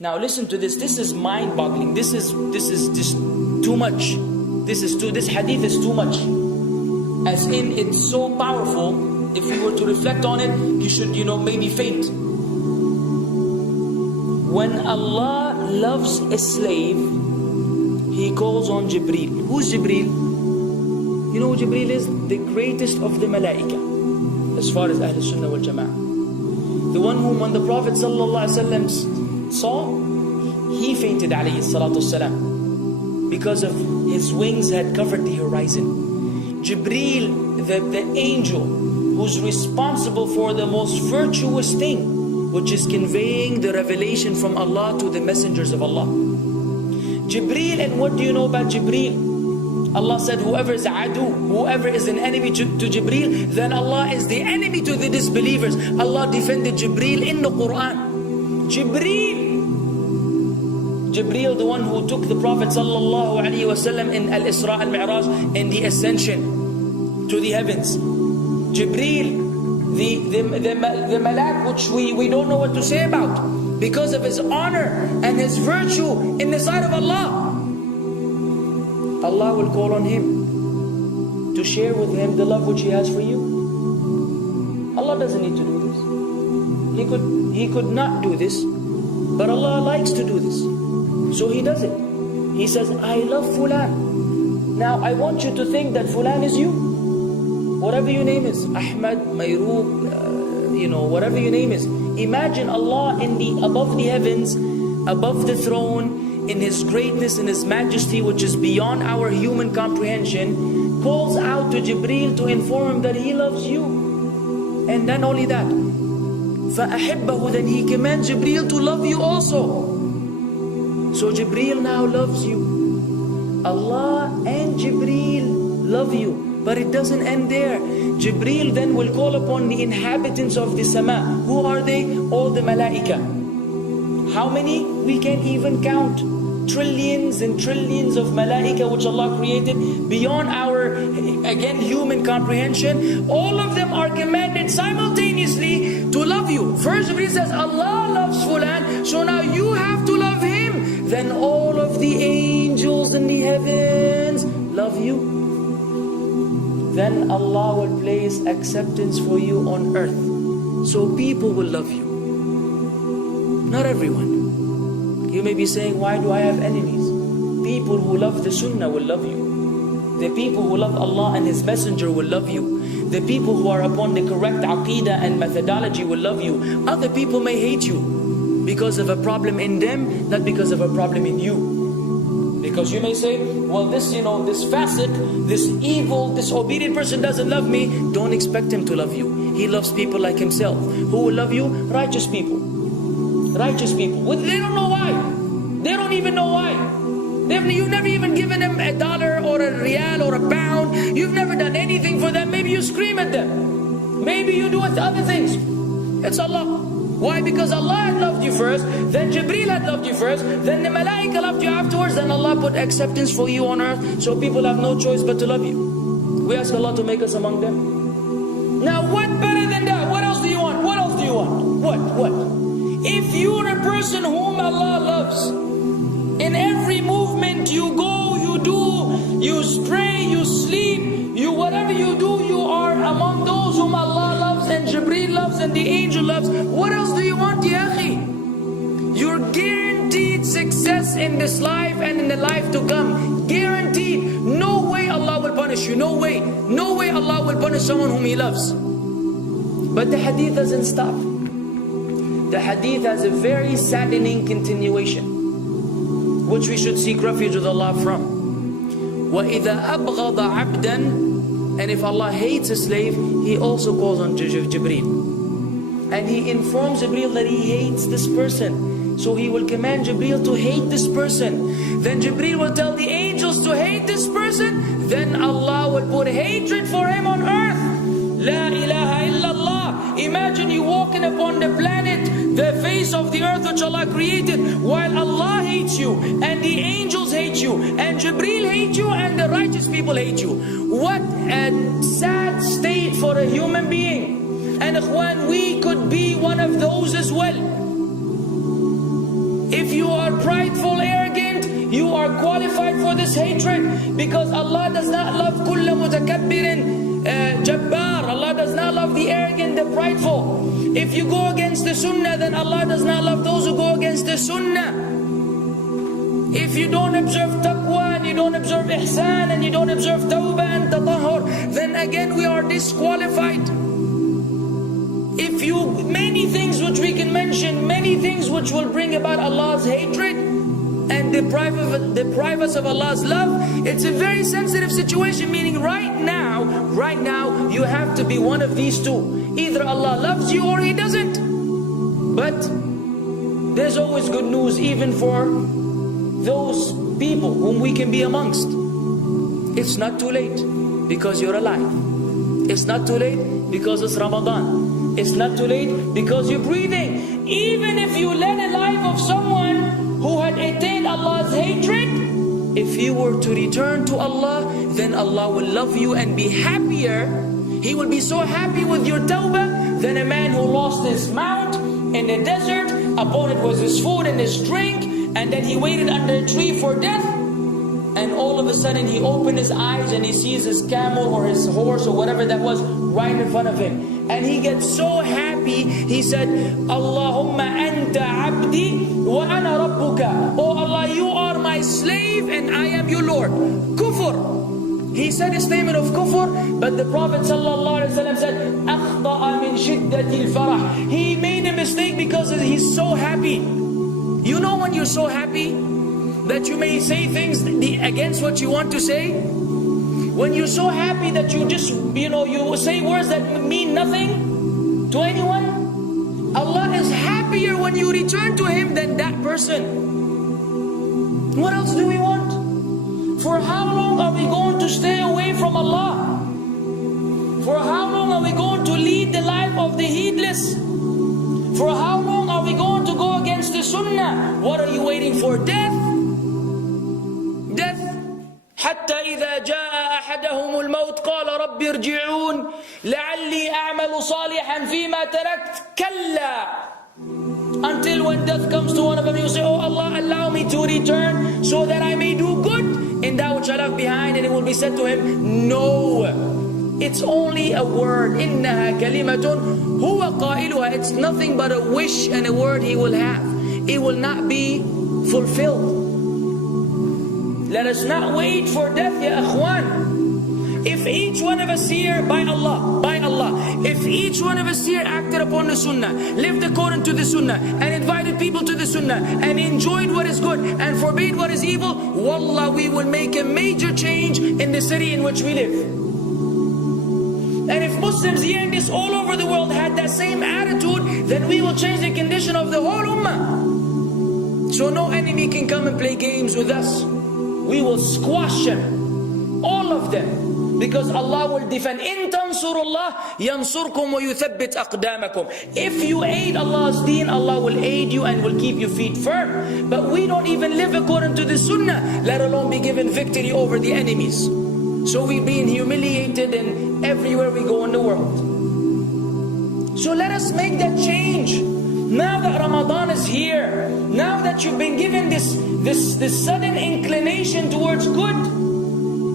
Now listen to this. This is mind-boggling. This is just too much. This hadith is too much. As in, it's so powerful. If you were to reflect on it, you should, maybe faint. When Allah loves a slave, He calls on Jibreel. Who's Jibreel? You know who Jibreel is? The greatest of the malaika, as far as Ahl Sunnah wal Jama'ah. The one whom when the Prophet ﷺ saw, he fainted alayhi salatu wasalam, because of his wings had covered the horizon. Jibreel, the angel who's responsible for the most virtuous thing, which is conveying the revelation from Allah to the messengers of Allah. Jibreel, and what do you know about Jibreel? Allah said, whoever is adu, whoever is an enemy to Jibreel, then Allah is the enemy to the disbelievers. Allah defended Jibreel in the Quran. Jibreel, the one who took the Prophet ﷺ in Al-Isra al-Mi'raj, in the ascension to the heavens. Jibreel, the malak, which we don't know what to say about, because of his honor and his virtue in the sight of Allah. Allah will call on him to share with him the love which He has for you. Allah doesn't need to do this. He could not do this, but Allah likes to do this, so He does it. He says, I love Fulan. Now I want you to think that Fulan is you. Whatever your name is, Ahmad, Mayroob, whatever your name is. Imagine Allah above the heavens, above the throne, in His greatness and His majesty, which is beyond our human comprehension, calls out to Jibreel to inform him that He loves you. And then only that, فَأَحِبَّهُ, then He commands Jibreel to love you also. So Jibreel now loves you. Allah and Jibreel love you. But it doesn't end there. Jibreel then will call upon the inhabitants of the sama. Who are they? All the malaika. How many? We can't even count. Trillions and trillions of malaika which Allah created beyond our, again, human comprehension. All of them are commanded simultaneously to love you. First Jibreel says, Allah loves Fulan, so now you have to love him. Then all of the angels in the heavens love you. Then Allah will place acceptance for you on earth. So people will love you. Not everyone. You may be saying, why do I have enemies? People who love the Sunnah will love you. The people who love Allah and His Messenger will love you. The people who are upon the correct aqeedah and methodology will love you. Other people may hate you because of a problem in them, not because of a problem in you. Because you may say, well, this fasiq, this evil, disobedient person doesn't love me. Don't expect him to love you. He loves people like himself. Who will love you? Righteous people. Righteous people. They don't know why. They don't even know why. You've never even given them $1 or a riyal or a pound. You've never done anything for them. Maybe you scream at them. Maybe you do other things. It's Allah. Why? Because Allah had loved you first, then Jibreel had loved you first, then the malaika loved you afterwards, then Allah put acceptance for you on earth, so people have no choice but to love you. We ask Allah to make us among them. Now what better than that? What else do you want? What else do you want? What? If you're a person whom Allah loves, in every movement you go, you do, you pray, you sleep, whatever you do, you are among those whom Allah loves and Jibreel loves and the angel loves. What else do you want, ya akhi? You're guaranteed success in this life and in the life to come. Guaranteed. No way Allah will punish you. No way. No way Allah will punish someone whom He loves. But the hadith doesn't stop. The hadith has a very saddening continuation, which we should seek refuge with Allah from. وَإِذَا أَبْغَضَ عَبْدًا, and if Allah hates a slave, He also calls on Jibreel. And He informs Jibreel that He hates this person. So He will command Jibreel to hate this person. Then Jibreel will tell the angels to hate this person. Then Allah will put hatred for him on earth. La ilaha illallah. Imagine you walking upon the planet, the face of the earth which Allah created, while Allah hates you, and the angels hate you, and Jibreel hate you, and the righteous people hate you. What a sad state for a human being. And ikhwan, we could be one of those as well. If you are prideful, arrogant, you are qualified for this hatred, because Allah does not love kulla mutakabbirin jabbar. Allah does not love the arrogant, the prideful. If you go against the sunnah, then Allah does not love those who go against the sunnah. If you don't observe taqwa, and you don't observe ihsan, and you don't observe tawbah and tatahur, then again we are disqualified. If you, many things which we can mention, many things which will bring about Allah's hatred and deprive us of Allah's love. It's a very sensitive situation, meaning right now, you have to be one of these two. Either Allah loves you or He doesn't. But there's always good news even for those people whom we can be amongst. It's not too late because you're alive. It's not too late because it's Ramadan. It's not too late because you're breathing. Even if you led a life of someone who had attained Allah's hatred, if you were to return to Allah, then Allah will love you and be happier. He will be so happy with your tawbah than a man who lost his mount in the desert. Upon it was his food and his drink, and then he waited under a tree for death, and all of a sudden he opened his eyes and he sees his camel or his horse or whatever that was right in front of him, and he gets so happy. He said, Allahumma anta abdi wa ana rabbuka. Oh Allah, you are my slave and I am your Lord. Kufr. He said a statement of kufr, but the Prophet ﷺ said, أخطأ من شدة الفرح. He made a mistake because he's so happy. You know when you're so happy that you may say things against what you want to say? When you're so happy that you just, you say words that mean nothing to anyone? Allah is happier when you return to Him than that person. What else do we want? For how long are we going to stay away from Allah? For how long are we going to lead the life of the heedless? For how long are we going to go against the sunnah? What are you waiting for? Death? Death. حتى إذا جاء أحدهم الموت قال رب ارجعون لعلي أعمل صالحا فيما تركت كلا. Until when death comes to one of them, you say, oh Allah, allow me to return so that I may do good in that which I left behind. And it will be said to him, no, it's only a word. إنها كلمة هو قائلها. It's nothing but a wish and a word he will have. It will not be fulfilled. Let us not wait for death, ya akhwan. If each one of us here, by Allah, if each one of us here acted upon the sunnah, lived according to the sunnah, and invited people to the sunnah, and enjoyed what is good, and forbade what is evil, wallah, we will make a major change in the city in which we live. And if Muslims here and this all over the world had that same attitude, then we will change the condition of the whole ummah. So no enemy can come and play games with us. We will squash them, all of them. Because Allah will defend. إِن تَنْصُرُ اللَّهِ يَنْصُرْكُمْ وَيُثَبِّتْ أَقْدَامَكُمْ. If you aid Allah's deen, Allah will aid you and will keep your feet firm. But we don't even live according to the sunnah, let alone be given victory over the enemies. So we're being humiliated in everywhere we go in the world. So let us make that change. Now that Ramadan is here, now that you've been given this sudden inclination towards good,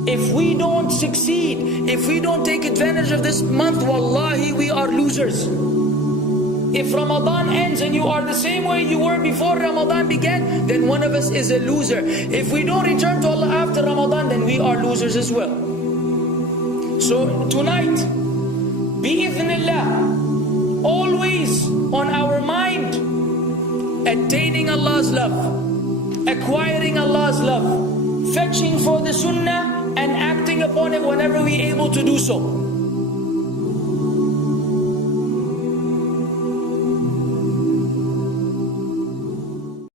if we don't succeed, if we don't take advantage of this month, wallahi, we are losers. If Ramadan ends and you are the same way you were before Ramadan began, then one of us is a loser. If we don't return to Allah after Ramadan, then we are losers as well. So tonight, bi'idhnillah, always on our mind, attaining Allah's love, acquiring Allah's love, fetching for the sunnah, and acting upon it whenever we're able to do so.